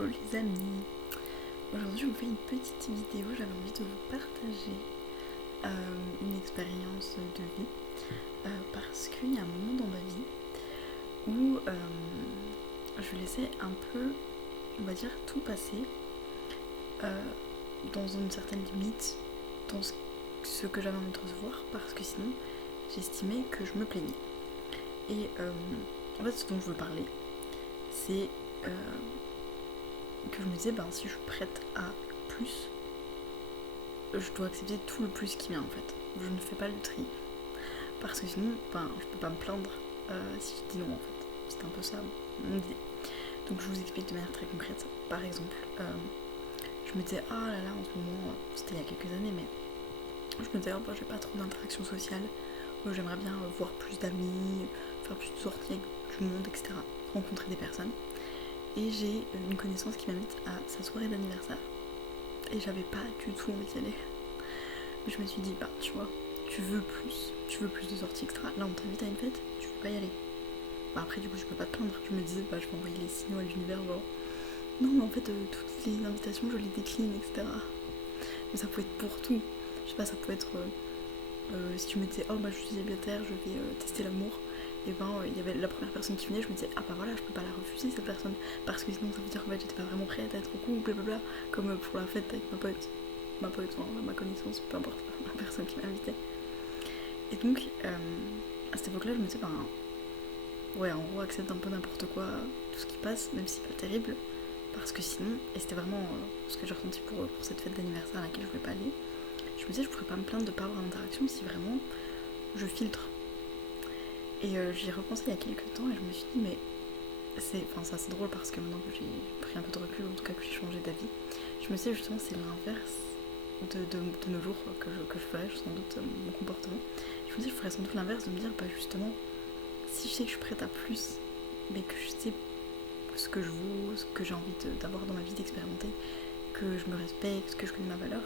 Hello les amis. Aujourd'hui je vous fais une petite vidéo, j'avais envie de vous partager une expérience de vie parce qu'il y a un moment dans ma vie où je laissais un peu, on va dire, tout passer dans une certaine limite, dans ce que j'avais envie de recevoir, parce que sinon j'estimais que je me plaignais. Et en fait ce dont je veux parler, c'est que je me disais, si je suis prête à plus, je dois accepter tout le plus qui vient en fait. Je ne fais pas le tri. Parce que sinon, je peux pas me plaindre si je dis non en fait. C'est un peu ça mon idée. Donc je vous explique de manière très concrète. Par exemple, je me disais, ah là là, en ce moment, c'était il y a quelques années, mais je me disais, j'ai pas trop d'interaction sociale. J'aimerais bien voir plus d'amis, faire plus de sorties avec du monde, etc. Rencontrer des personnes. Et j'ai une connaissance qui m'invite à sa soirée d'anniversaire. Et j'avais pas du tout envie d'y aller. Mais je me suis dit, tu vois, tu veux plus de sorties, etc. Là, on t'invite à une fête, tu peux pas y aller. Après, du coup, je peux pas te plaindre. Je me disais, je vais envoyer les signaux à l'univers, genre, non, mais en fait, toutes les invitations, je les décline, etc. Mais ça pouvait être pour tout. Je sais pas, ça pouvait être si tu me disais, je suis célibataire, je vais tester l'amour. Et il y avait la première personne qui venait, je me disais, voilà, je peux pas la refuser cette personne, parce que sinon ça veut dire que j'étais pas vraiment prête à être au couple, blablabla, comme pour la fête avec ma pote, ma connaissance, peu importe, la personne qui m'a invitée. Et donc, à cette époque-là, je me disais, ouais, en gros, accepte un peu n'importe quoi, tout ce qui passe, même si c'est pas terrible, parce que sinon, et c'était vraiment ce que j'ai ressenti pour cette fête d'anniversaire à laquelle je voulais pas aller, je me disais, je pourrais pas me plaindre de pas avoir d'interaction si vraiment je filtre. Et j'y ai repensé il y a quelques temps et je me suis dit, mais c'est assez drôle parce que maintenant que j'ai pris un peu de recul, en tout cas que j'ai changé d'avis, je me suis dit justement c'est l'inverse de nos jours que je ferais sans doute mon comportement. Je me dis je ferais sans doute l'inverse de me dire justement si je sais que je suis prête à plus, mais que je sais ce que je vaux, ce que j'ai envie d'avoir dans ma vie, d'expérimenter, que je me respecte, que je connais ma valeur,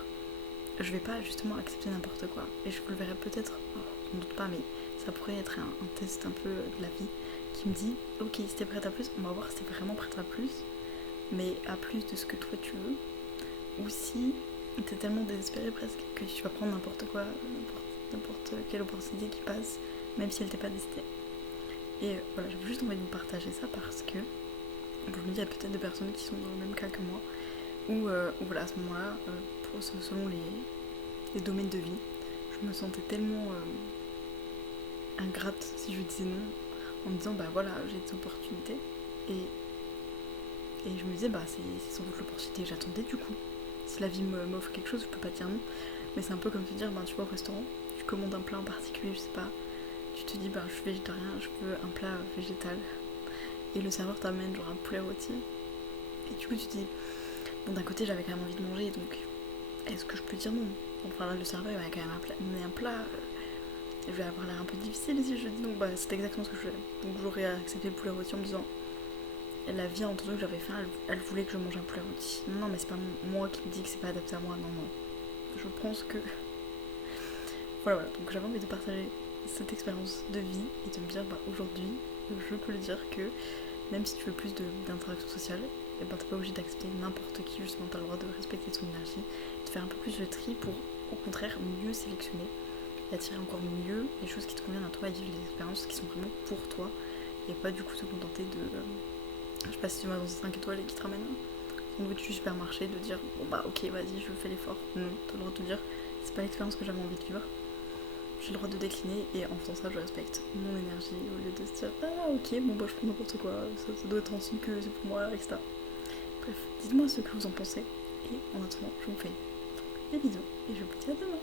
je vais pas justement accepter n'importe quoi. Et je le verrai peut-être, sans doute pas, mais ça pourrait être un test un peu de la vie qui me dit, ok, si t'es prête à plus, on va voir si t'es vraiment prête à plus, mais à plus de ce que toi tu veux, ou si t'es tellement désespéré presque que tu vas prendre n'importe quoi, n'importe quelle opportunité qui passe, même si elle t'est pas destinée. Et voilà, j'avais juste envie de vous partager ça parce que je me dis, il y a peut-être des personnes qui sont dans le même cas que moi, où voilà, à ce moment-là, selon les domaines de vie, je me sentais tellement ingrate si je disais non, en me disant voilà, j'ai des opportunités, et je me disais c'est sans doute l'opportunité que j'attendais. Du coup, si la vie m'offre quelque chose, je peux pas dire non. Mais c'est un peu comme te dire, tu vas au restaurant, tu commandes un plat en particulier, je sais pas, tu te dis je suis végétarien, je veux un plat végétal, et le serveur t'amène genre un poulet rôti, et du coup tu te dis d'un côté j'avais quand même envie de manger, donc est-ce que je peux dire non? Enfin là le serveur il va quand même amener un plat, je vais avoir l'air un peu difficile si je dis non. C'est exactement ce que je fais. Donc j'aurais accepté le poulet rôti en me disant, la vie a entendu que j'avais faim, elle voulait que je mange un poulet rôti. Non, mais c'est pas moi qui me dis que c'est pas adapté à moi, non. Je pense que voilà. Donc j'avais envie de partager cette expérience de vie et de me dire aujourd'hui je peux le dire que même si tu veux plus d'interaction sociale, t'es pas obligé d'accepter n'importe qui, justement t'as le droit de respecter son énergie, de faire un peu plus de tri pour au contraire mieux sélectionner et attirer encore mieux les choses qui te conviennent à toi et vivre les expériences qui sont vraiment pour toi, et pas du coup se contenter de je sais pas, si tu vas dans un 5 étoiles et qui te ramène un sandwich du supermarché, de dire ok vas-y je fais l'effort. Non, t'as le droit de te dire c'est pas l'expérience que j'avais envie de vivre, j'ai le droit de décliner, et en faisant ça je respecte mon énergie au lieu de se dire ok je fais n'importe quoi, ça doit être un signe que c'est pour moi, etc. Bref, dites-moi ce que vous en pensez, et en attendant je vous fais des bisous et je vous dis à demain.